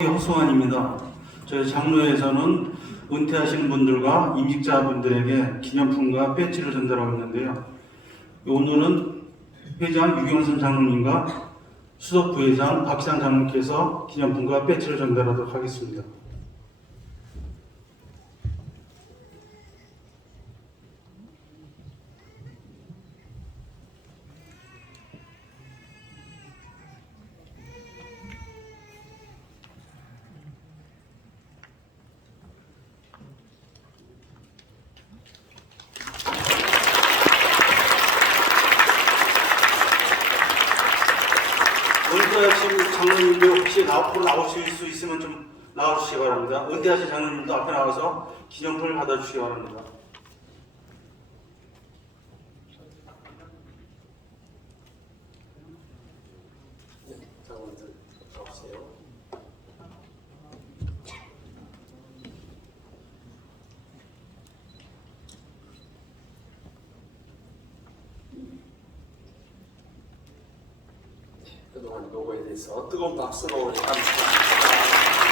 허수환입니다. 저희 장로회에서는 은퇴하시는 분들과 임직자분들에게 기념품과 배지를 전달하고 있는데요. 오늘은 회장 유경선 장로님과 수석 부회장 박희상 장로님께서 기념품과 배지를 전달하도록 하겠습니다. 은퇴하신 장로님도 혹시 나- 앞으로 나오실 수 있으면 좀 나와주시기 바랍니다. 은퇴하신 장로님도 앞에 나와서 기념품을 받아주시기 바랍니다. 장관들 나오세요. 그동안 노고에 대해서 뜨거운 박수로 우리 감사합니다.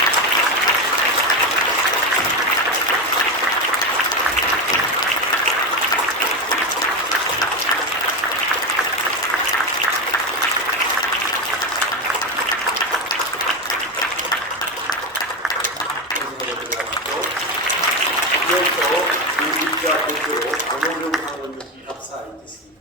이어서 임직자 대표로 강호경 상원님 답사 있겠습니다.